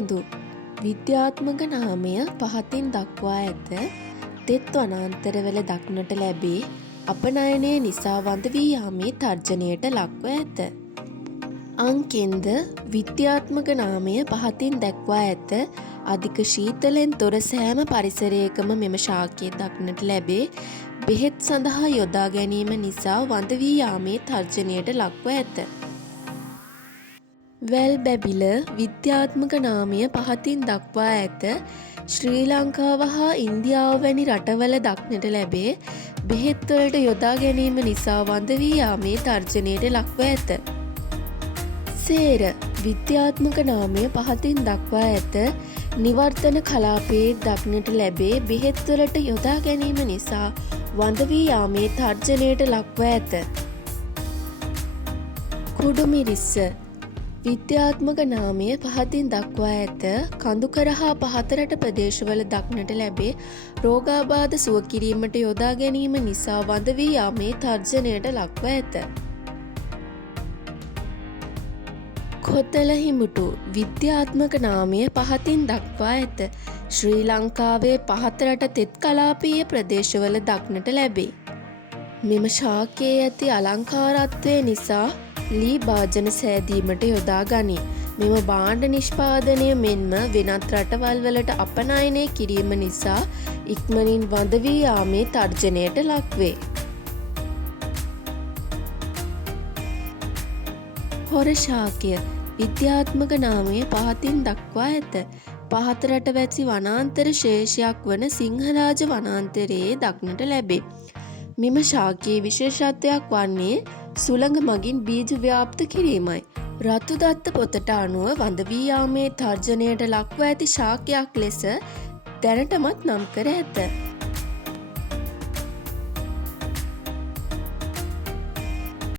කොළඹ විද්‍යාත්මක නාමය පහතින් දක්වා ඇත. තෙත් වනාන්තරවල දක්නට ලැබේ. අපනයනය නිසා වඳ වී යාමේ තර්ජනයට ලක්ව ඇත. අංකෙන්ද විද්‍යාත්මක නාමය පහතින් දැක්වා ඇත. අධික ශීතලෙන් තොර සෑම පරිසරයකම මෙම ශාකය දක්නට ලැබේ. බෙහෙත් සඳහා යොදා ගැනීම නිසා වඳ වී යාමේ තර්ජනයට ලක්ව ඇත. වැල් බැබිල විද්‍යාත්මක නාමය පහතින් දක්වා ඇත. ශ්‍රී ලංකාව හා ඉන්දියාව වැනි රටවල දක්නට ලැබේ. බෙහෙත්වලට යොදා ගැනීම නිසා වඳ වී යාමේ තර්ජනයට ලක්ව ඇත. සේර විද්‍යාත්මක නාමය පහතින් දක්වා ඇත. නිවර්තන කලාපයේ දක්නට ලැබේ. බෙහෙත්වලට යොදා ගැනීම නිසා වඳ වී යාමේ තර්ජනයට ලක්ව ඇත. කුඩුමිරිස්ස විද්‍යාත්මක නාමය පහතින් දක්වා ඇත. කඳුකර හා පහතරට ප්‍රදේශවල දක්නට ලැබේ. රෝගාබාධ සුව කිරීමට යොදා ගැනීම නිසා වඳ වී යාමේ තර්ජනයට ලක්ව ඇත. කොතල හිමුටු විද්‍යාත්මක නාමය පහතින් දක්වා ඇත. ශ්‍රී ලංකාවේ පහතරට තෙත් කලාපීය ප්‍රදේශවල දක්නට ලැබේ. මෙම ශාකයේ ඇති අලංකාරත්වය නිසා ලී භාජන සෑදීමට යොදා ගනී. මෙම භාණ්ඩ නිෂ්පාදනය මෙන්ම වෙනත් රටවල් වලට අපනයනය කිරීම නිසා ඉක්මනින් වඳ වී යාමේ තර්ජනයට ලක්වේ. හොර ශාකය විද්‍යාත්මක නාමය පහතින් දක්වා ඇත. පහත රටවැසි වනාන්තර ශේෂයක් වන සිංහරාජ වනාන්තරයේ දක්නට ලැබේ. මෙම ශාකයේ විශේෂත්වයක් වන්නේ සුළඟ මගින් බීජ ව්‍යාප්ත කිරීමයි. රතුදත්ත පොතට අනුව වඳ වී යාමේ තර්ජනයට ලක්ව ඇති ශාකයක් ලෙස දැනටමත් නම් කර ඇත.